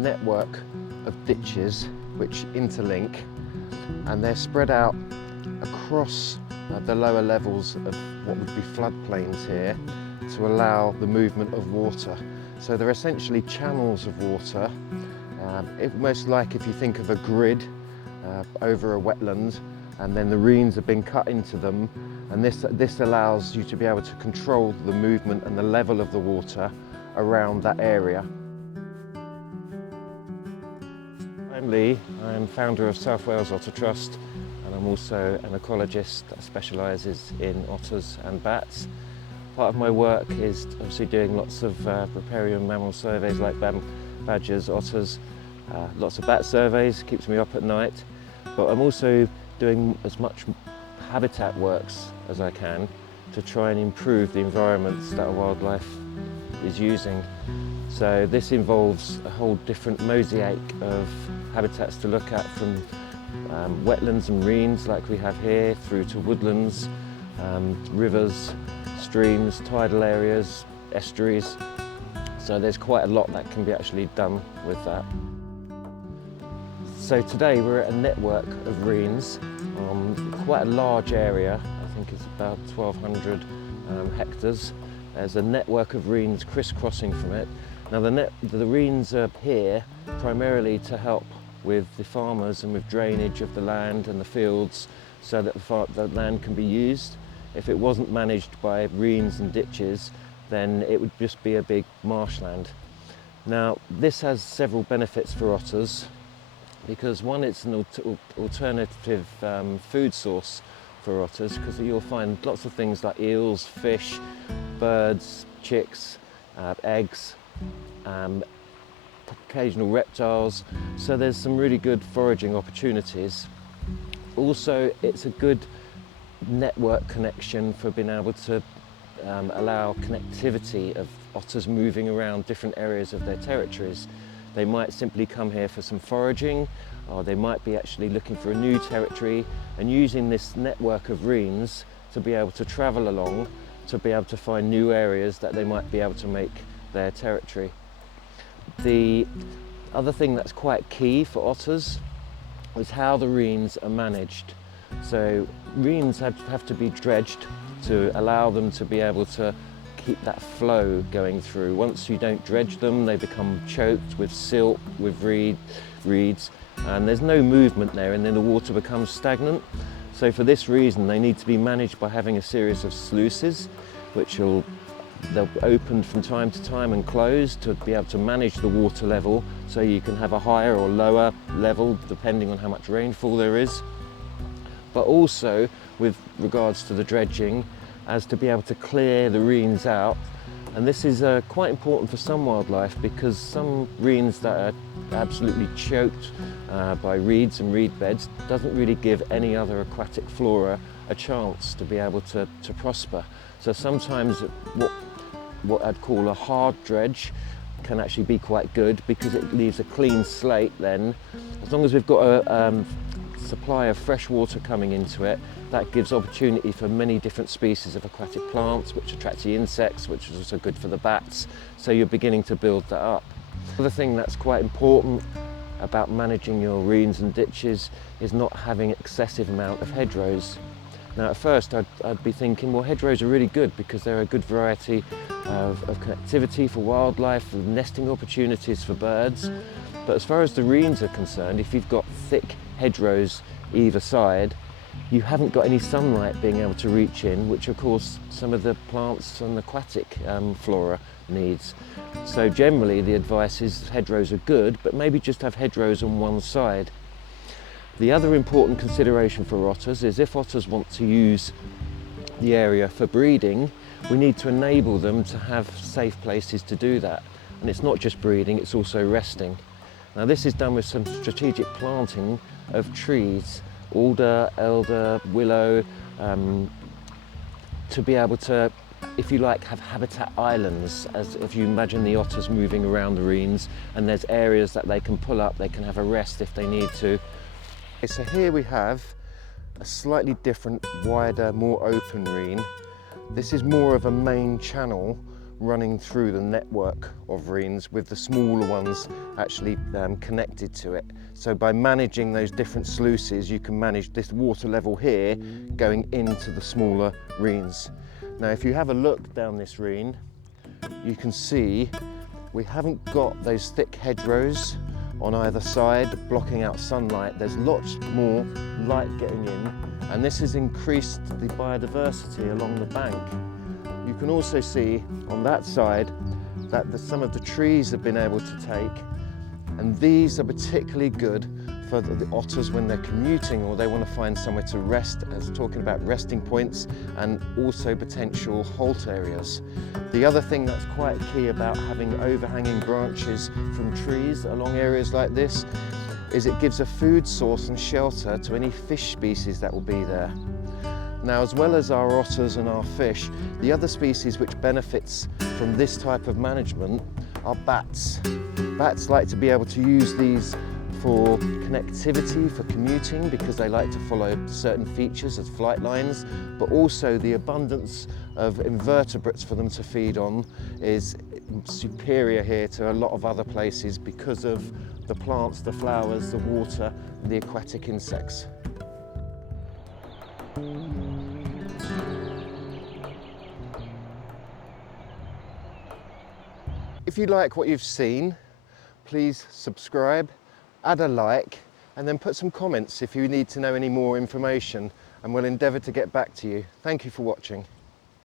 network of ditches which interlink, and they're spread out across the lower levels of what would be floodplains here to allow the movement of water. So they're essentially channels of water, almost like if you think of a grid over a wetland, and then the reens have been cut into them, and this allows you to be able to control the movement and the level of the water around that area. I'm Lee, I'm founder of South Wales Otter Trust, and I'm also an ecologist that specialises in otters and bats. Part of my work is obviously doing lots of riparian mammal surveys like badgers, otters, lots of bat surveys, keeps me up at night, but I'm also doing as much habitat works as I can to try and improve the environments that wildlife is using. So this involves a whole different mosaic of habitats to look at, from wetlands and reens like we have here, through to woodlands, rivers, streams, tidal areas, estuaries. So there's quite a lot that can be actually done with that. So today we're at a network of reens on quite a large area. I think it's about 1,200 hectares. There's a network of reens crisscrossing from it. Now the reens are here primarily to help with the farmers and with drainage of the land and the fields, so that the land can be used. If it wasn't managed by reens and ditches, then it would just be a big marshland. Now this has several benefits for otters, because one, it's an alternative food source for otters, because you'll find lots of things like eels, fish, birds, chicks, eggs, occasional reptiles, so there's some really good foraging opportunities. Also, it's a good network connection for being able to allow connectivity of otters moving around different areas of their territories. They might simply come here for some foraging, or they might be actually looking for a new territory and using this network of reens to be able to travel along, to be able to find new areas that they might be able to make their territory. The other thing that's quite key for otters is how the reens are managed. So reens have to be dredged to allow them to be able to keep that flow going through. Once you don't dredge them, they become choked with silt, with reeds, and there's no movement there, and then the water becomes stagnant. So for this reason, they need to be managed by having a series of sluices, which they'll be opened from time to time and closed to be able to manage the water level, so you can have a higher or lower level depending on how much rainfall there is. But also with regards to the dredging, as to be able to clear the reens out. And this is quite important for some wildlife, because some reens that are absolutely choked by reeds and reed beds doesn't really give any other aquatic flora a chance to be able to prosper. So sometimes what I'd call a hard dredge can actually be quite good, because it leaves a clean slate then. As long as we've got a supply of fresh water coming into it, that gives opportunity for many different species of aquatic plants, which attract the insects, which is also good for the bats. So you're beginning to build that up. Another thing that's quite important about managing your reens and ditches is not having excessive amount of hedgerows. Now at first I'd be thinking, well, hedgerows are really good because they're a good variety of connectivity for wildlife, with nesting opportunities for birds. But as far as the reens are concerned, if you've got thick hedgerows either side, you haven't got any sunlight being able to reach in, which of course some of the plants and aquatic flora needs. So generally the advice is hedgerows are good, but maybe just have hedgerows on one side. The other important consideration for otters is, if otters want to use the area for breeding, we need to enable them to have safe places to do that. And it's not just breeding, it's also resting. Now this is done with some strategic planting of trees, alder, elder, willow, to be able to, if you like, have habitat islands, as if you imagine the otters moving around the reens, and there's areas that they can pull up, they can have a rest if they need to. So here we have a slightly different, wider, more open reen. This is more of a main channel running through the network of Reens, with the smaller ones actually connected to it. So by managing those different sluices, you can manage this water level here going into the smaller Reens. Now if you have a look down this Reen, you can see we haven't got those thick hedgerows on either side blocking out sunlight. There's lots more light getting in, and this has increased the biodiversity along the bank. You can also see on that side that some of the trees have been able to take, and these are particularly good for the otters when they're commuting or they want to find somewhere to rest, as talking about resting points and also potential halt areas. The other thing that's quite key about having overhanging branches from trees along areas like this is it gives a food source and shelter to any fish species that will be there. Now, as well as our otters and our fish, the other species which benefits from this type of management are bats. Bats like to be able to use these for connectivity, for commuting, because they like to follow certain features as flight lines, but also the abundance of invertebrates for them to feed on is superior here to a lot of other places because of the plants, the flowers, the water, the aquatic insects. If you like what you've seen, please subscribe, add a like, and then put some comments if you need to know any more information, and we'll endeavour to get back to you. Thank you for watching.